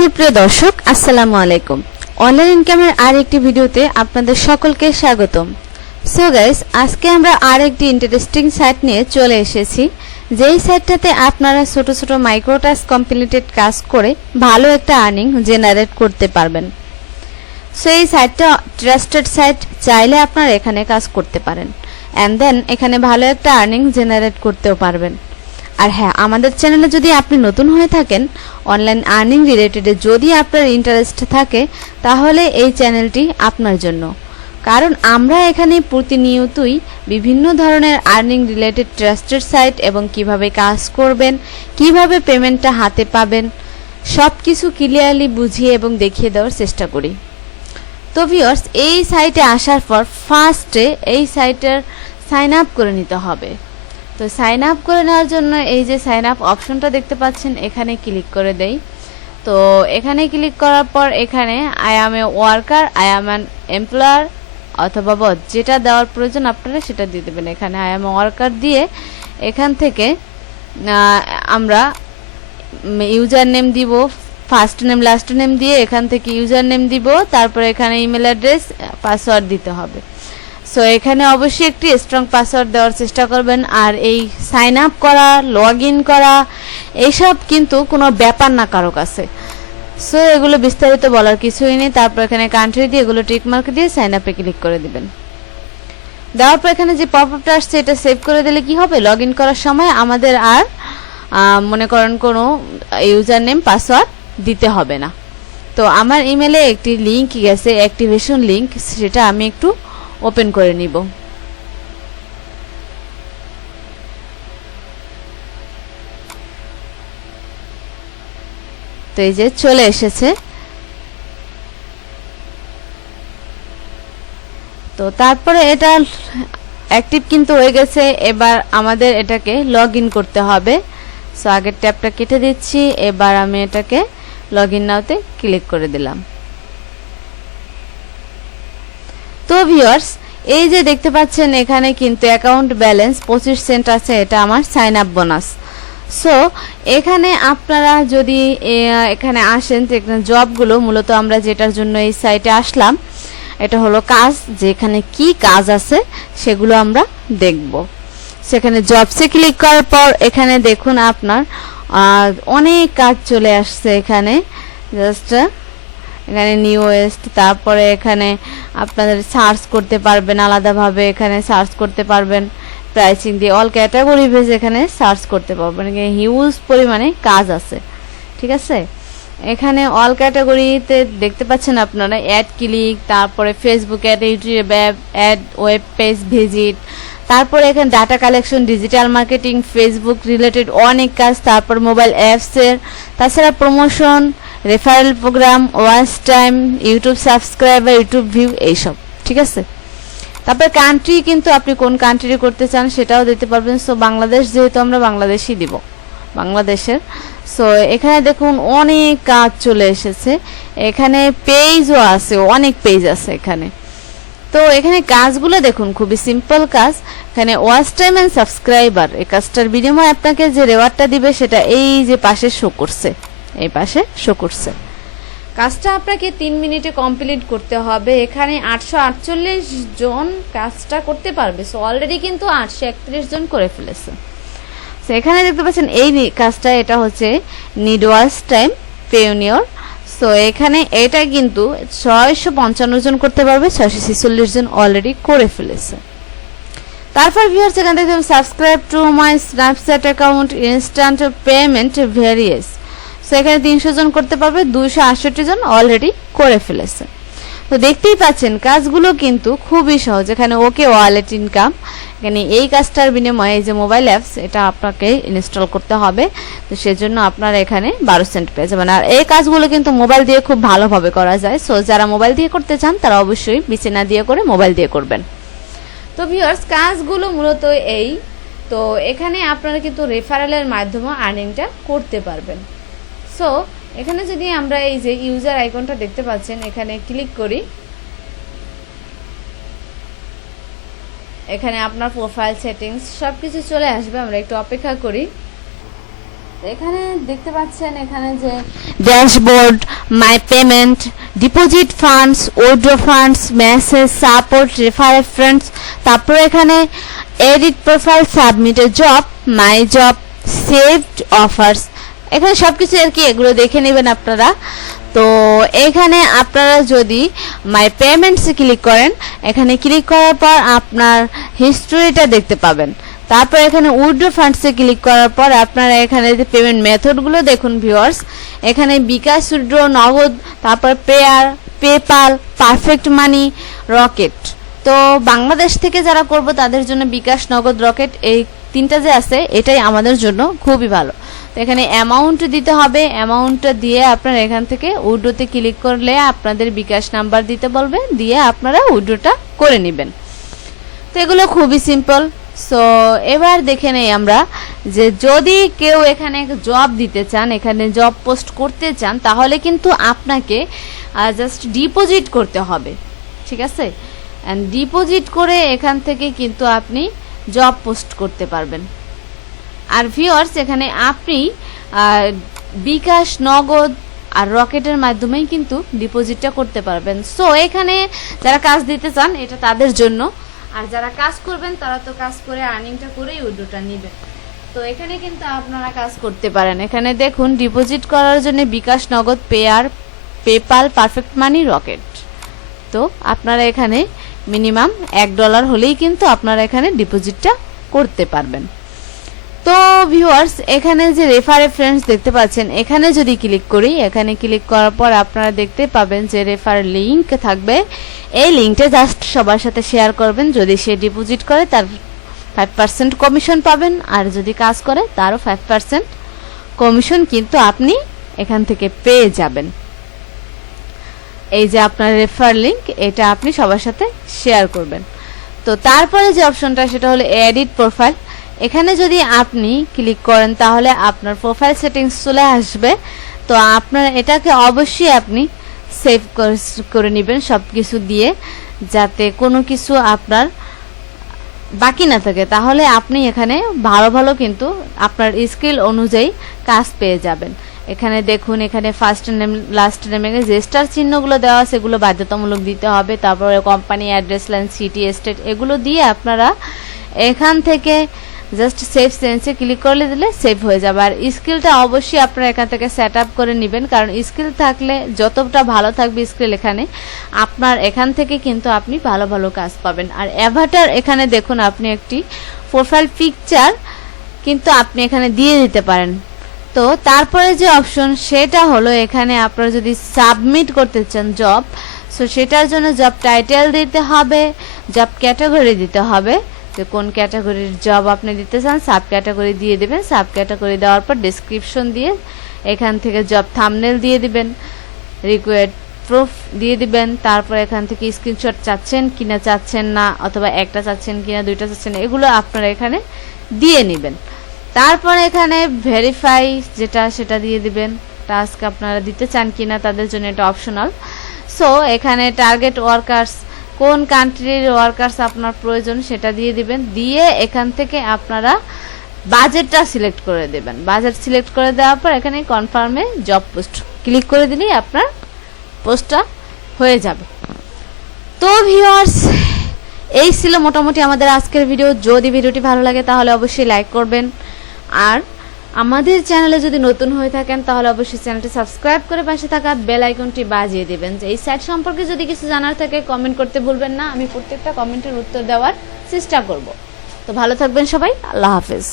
সুপ্রিয় দর্শক, আসসালামু আলাইকুম। অনলাইন ইনকামের আরেকটি ভিডিওতে আপনাদের সকলকে স্বাগতম। সো গাইস, আজকে আমরা আরেকটি ইন্টারেস্টিং সাইট নিয়ে চলে এসেছি, যেই সাইটটাতে আপনারা ছোট ছোট মাইক্রো টাস্ক কমপ্লিটেড কাজ করে ভালো একটা আর্নিং জেনারেট করতে পারবেন। সো এই সাইটটা ট্রাস্টেড সাইট, চাইলে আপনারা এখানে কাজ করতে পারেন অ্যান্ড দেন এখানে ভালো একটা আর্নিং জেনারেট করতেও পারবেন। আর হ্যাঁ, আমাদের চ্যানেলে যদি আপনি নতুন হয়ে থাকেন, অনলাইন আর্নিং রিলেটেডে যদি আপনার ইন্টারেস্ট থাকে, তাহলে এই চ্যানেলটি আপনার জন্য। কারণ আমরা এখানে প্রতিনিয়তই বিভিন্ন ধরনের আর্নিং রিলেটেড ট্রাস্টেড সাইট এবং কিভাবে কাজ করবেন, কিভাবে পেমেন্টটা হাতে পাবেন, সব কিছু ক্লিয়ারলি বুঝিয়ে এবং দেখিয়ে দেওয়ার চেষ্টা করি। তো ভিউয়ার্স, এই সাইটে আসার পর ফার্স্টে এই সাইটের সাইন আপ করে নিতে হবে। তো সাইন আপ করে নেওয়ার জন্য এই যে সাইন আপ অপশনটা দেখতে পাচ্ছেন, এখানে ক্লিক করে দেই। তো এখানে ক্লিক করার পর এখানে I am A worker, I am an employer অথবা বথ, যেটা দেওয়ার প্রয়োজন আপনারা সেটা দিয়ে দেবেন। এখানে আই অ্যাম এ ওয়ার্কার দিয়ে এখান থেকে আমরা ইউজার নেম দিব, ফার্স্ট নেম লাস্ট নেম দিয়ে এখান থেকে ইউজার নেম দিব, তারপরে এখানে ইমেল অ্যাড্রেস, পাসওয়ার্ড দিতে হবে। সো এখানে অবশ্যই একটি স্ট্রং পাসওয়ার্ড দেওয়ার চেষ্টা করবেন। আর এই সাইন আপ করা, লগ ইন করা, এইসব কিন্তু কোনো ব্যাপার না কারো কাছে। সো এগুলো বিস্তারিত বলার কিছুই নেই। তারপর এখানে কান্ট্রি দিয়ে এগুলো টিক মার্ক দিয়ে সাইন আপে ক্লিক করে দিবেন। দেওয়ার পর এখানে যে পপআপটা আসছে এটা সেভ করে দিলে কি হবে, লগ ইন করার সময় আমাদের আর মনে করেন কোনো ইউজার নেম পাসওয়ার্ড দিতে হবে না। তো আমার ইমেলে একটি লিঙ্ক গেছে, অ্যাক্টিভেশন লিঙ্ক, সেটা আমি একটু ওপেন করে নিব। তো এই যে চলে এসেছে। তো তারপরে এটা অ্যাক্টিভ কিন্তু হয়ে গেছে। এবার আমাদের এটাকে লগ ইন করতে হবে। সো আগের ট্যাবটা কেটে দিচ্ছি। এবার আমি এটাকে লগ ইন নাওতে ক্লিক করে দিলাম। তো ভিউয়ার্স, এই যে দেখতে পাচ্ছেন এখানে কিন্তু অ্যাকাউন্ট ব্যালেন্স 25 সেন্ট আছে, এটা আমার সাইন আপ বোনাস। সো এখানে আপনারা যদি এখানে আসেন, তো এখানে জবগুলো মূলত আমরা যেটার জন্য এই সাইটে আসলাম, এটা হলো কাজ, যে এখানে কি কাজ আছে সেগুলো আমরা দেখব। সেখানে জবসে ক্লিক করার পর এখানে দেখুন আপনার অনেক কাজ চলে আসছে। এখানে জাস্ট এখানে নিউ ওয়েস্ট, তারপরে এখানে আপনাদের সার্চ করতে পারবেন আলাদাভাবে, এখানে সার্চ করতে পারবেন প্রাইসিং দিয়ে, অল ক্যাটাগরি বেজ এখানে সার্চ করতে পারবেন। এখানে হিউজ পরিমাণে কাজ আছে, ঠিক আছে। এখানে অল ক্যাটাগরিতে দেখতে পাচ্ছেন আপনারা অ্যাড ক্লিক, তারপরে Facebook ad, YouTube ad, web page visit, তারপরে এখানে data collection, digital marketing, Facebook related অনেক কাজ, তারপর মোবাইল অ্যাপসের, তাছাড়া promotion, referral program, watch time, YouTube subscriber, YouTube view, এইসব, ঠিক আছে। তারপরে কান্ট্রি, কিন্তু আপনি কোন কান্ট্রি করতে চান সেটাও দিতে পারবেন। সো বাংলাদেশ, যেহেতু আমরা বাংলাদেশই দিব, বাংলাদেশের। সো এখানে দেখুন অনেক কাজ চলে এসেছে। এখানে পেজও আছে, অনেক পেজ আছে এখানে। তো এখানে কাজগুলো দেখুন, খুবই সিম্পল কাজ। এখানে ওয়াচ টাইম অ্যান্ড সাবস্ক্রাইবার, এই কাজটার বিনিময়ে আপনাকে যে রেওয়ার্ডটা দিবে সেটা এই যে পাশে শো করছে, এই পাশে শো করছে। কাজটা আপনাকে 3 মিনিটে কমপ্লিট করতে হবে। এখানে 848 জন কাজটা করতে পারবে। সো অলরেডি কিন্তু 831 জন করে ফেলেছে। সো এখানে দেখতে পাচ্ছেন এই কাজটা, এটা হচ্ছে need watch time Payoneer. So এখানে এটা কিন্তু 655 জন করতে পারবে, 646 জন অলরেডি করে ফেলেছে। তারপর ভিউয়ার্স, এখানে দেখবেন subscribe to my Snapchat account, instant payment various. So এখানে 300 জন করতে পারবে, 268 জন অলরেডি করে ফেলেছে। তো দেখতেই পাচ্ছেন কাজগুলো কিন্তু খুবই সহজ। এখানে ওকে ওয়ালেট ইনকাম, এখানে এই কাজটার বিনিময়ে এই যে মোবাইল অ্যাপস, এটা আপনাকে ইনস্টল করতে হবে। তো সেজন্য আপনারা এখানে 12 সেন্ট পেয়ে যাবেন। আর এই কাজগুলো কিন্তু মোবাইল দিয়ে খুব ভালোভাবে করা যায়। সো যারা মোবাইল দিয়ে করতে চান তারা অবশ্যই বিছানা দিয়ে করে মোবাইল দিয়ে করবেন। তো ভিউয়ার্স, কাজগুলো মূলত এই। তো এখানে আপনারা কিন্তু রেফারেলের মাধ্যমে আর্নিংটা করতে পারবেন। সো এখানে যদি আমরা এই যে ইউজার আইকনটা দেখতে পাচ্ছেন, এখানে ক্লিক করি, এখানে আপনার প্রোফাইল সেটিংস সবকিছু চলে আসবে। আমরা একটু অপেক্ষা করি। এখানে দেখতে পাচ্ছেন এখানে যে dashboard, my payment, deposit funds, withdraw funds, message, support, reference, তারপর এখানে edit profile, submitted job, my job, saved offers, এখানে সবকিছু আর কি, এগুলো দেখে নেবেন আপনারা। তো এখানে আপনারা যদি মাই পেমেন্টসে ক্লিক করেন, এখানে ক্লিক করার পর আপনার হিস্টোরিটা দেখতে পাবেন। তারপর এখানে উইথড্র ফান্ডসে ক্লিক করার পর আপনারা এখানে যে পেমেন্ট মেথডগুলো দেখুন ভিউয়ার্স, এখানে বিকাশ, উইথড্র, নগদ, তারপর পেপাল, পারফেক্ট মানি, রকেট। তো বাংলাদেশ থেকে যারা করব তাদের জন্য বিকাশ, নগদ, রকেট এই তিনটা যে আছে এটাই আমাদের জন্য খুবই ভালো। তো এখানে অ্যামাউন্ট দিতে হবে, অ্যামাউন্টটা দিয়ে আপনারা এখান থেকে উইথড্রতে ক্লিক করলে আপনাদের বিকাশ নাম্বার দিতে বলবে, দিয়ে আপনারা উইথড্রটা করে নেবেন। তো এগুলো খুবই সিম্পল। সো এবার দেখে নেই আমরা যে যদি কেউ এখানে জব দিতে চান, এখানে জব পোস্ট করতে চান, তাহলে কিন্তু আপনাকে জাস্ট ডিপোজিট করতে হবে, ঠিক আছে? অ্যান্ড ডিপোজিট করে এখান থেকে কিন্তু আপনি জব পোস্ট করতে পারবেন। আর ভিউয়ার্স এখানে আপনি বিকাশ, নগদ আর রকেটের মাধ্যমেই কিন্তু ডিপোজিটটা করতে পারবেন। সো এখানে যারা কাজ দিতে চান এটা তাদের জন্য, আর যারা কাজ করবেন তারা তো কাজ করে আর্নিংটা করেই উইথড্রটা নেবেন। তো এখানে কিন্তু আপনারা কাজ করতে পারেন। এখানে দেখুন ডিপোজিট করার জন্য বিকাশ, নগদ, পেপাল, পারফেক্ট মানি, রকেট। তো আপনারা এখানে মিনিমাম $1 হলেই কিন্তু আপনারা এখানে ডিপোজিটটা করতে পারবেন। তো ভিউয়ার্স এখানে যে রেফারেন্স দেখতে পাচ্ছেন, এখানে যদি ক্লিক করি, এখানে ক্লিক করার পর আপনারা দেখতে পাবেন যে রেফার লিংক থাকবে। এই লিংকটা জাস্ট সবার সাথে শেয়ার করবেন। যদি সে ডিপোজিট করে তার 5% কমিশন পাবেন, আর যদি কাজ করে তারও 5% কমিশন কিন্তু আপনি এখান থেকে পেয়ে যাবেন। এই যে আপনার রেফার লিংক, এটা আপনি সবার সাথে শেয়ার করবেন। তো তারপরে যে অপশনটা সেটা হলো এডিট প্রোফাইল। এখানে যদি আপনি ক্লিক করেন তাহলে আপনার প্রোফাইল সেটিংস চলে আসবে। তো আপনার এটাকে অবশ্যই আপনি সেভ করে নেবেন সব কিছু দিয়ে, যাতে কোনো কিছু আপনার বাকি না থাকে। তাহলে আপনি এখানে ভালো ভালো কিন্তু আপনার স্কিল অনুযায়ী কাজ পেয়ে যাবেন। এখানে দেখুন, এখানে ফার্স্ট নেম, লাস্ট নেমে যে স্টার চিহ্নগুলো দেওয়া সেগুলো বাধ্যতামূলক দিতে হবে। তারপরে company address line, city, state এগুলো দিয়ে আপনারা এখান থেকে জাস্ট সেভ সেন্সে ক্লিক করলে দিলে সেভ হয়ে যাবে। আর স্কিলটা অবশ্যই আপনারা এখান থেকে সেট আপ করে নেবেন, কারণ স্কিল থাকলে যতটা ভালো থাকবে স্কিল এখানে আপনার এখান থেকে কিন্তু আপনি ভালো ভালো কাজ পাবেন। আর অ্যাভাটার এখানে দেখুন, আপনি একটি প্রোফাইল পিকচার কিন্তু আপনি এখানে দিয়ে দিতে পারেন। তো তারপরে যে অপশন সেটা হলো, এখানে আপনারা যদি সাবমিট করতে চান জব, সো সেটার জন্য জব টাইটেল দিতে হবে, জব ক্যাটাগরি দিতে হবে, যে কোন ক্যাটাগরির জব আপনি দিতে চান, সাব ক্যাটাগরি দিয়ে দেবেন। সাব ক্যাটাগরি দেওয়ার পর ডেসক্রিপশন দিয়ে এখান থেকে জব থাম্বনেল দিয়ে দিবেন, রিকোয়ার্ড প্রুফ দিয়ে দিবেন। তারপর এখান থেকে স্ক্রিনশট চাচ্ছেন কিনা চাচ্ছেন না, অথবা একটা চাচ্ছেন কিনা দুইটা চাচ্ছেন, এগুলো আপনারা এখানে দিয়ে নেবেন। তারপর এখানে ভেরিফাই যেটা সেটা দিয়ে দিবেন, টাস্ক আপনারা দিতে চান কিনা তাদের জন্য এটা অপশনাল। সো এখানে টার্গেট ওয়ার্কার্স, কোন কান্ট্রির ওয়ার্কার্স আপনার প্রয়োজন সেটা দিয়ে দিবেন। দিয়ে এখান থেকে আপনারা বাজেটটা সিলেক্ট করে দেবেন। বাজেট সিলেক্ট করে দেওয়ার পর এখানে কনফার্মে জব পোস্ট ক্লিক করে দিলেই আপনার পোস্টটা হয়ে যাবে। তো ভিউয়ার্স এই ছিল মোটামুটি আমাদের আজকের ভিডিও। যদি ভিডিওটি ভালো লাগে তাহলে অবশ্যই লাইক করবেন, আর আমাদের চ্যানেলে যদি নতুন হয়ে থাকেন তাহলে অবশ্যই চ্যানেলটি সাবস্ক্রাইব করে পাশে থাকা বেল আইকনটি বাজিয়ে দিবেন। যে এই সাইট সম্পর্কে যদি কিছু জানার থাকে কমেন্ট করতে ভুলবেন না, আমি প্রত্যেকটা কমেন্টের উত্তর দেওয়ার চেষ্টা করব। তো ভালো থাকবেন সবাই, আল্লাহ হাফেজ।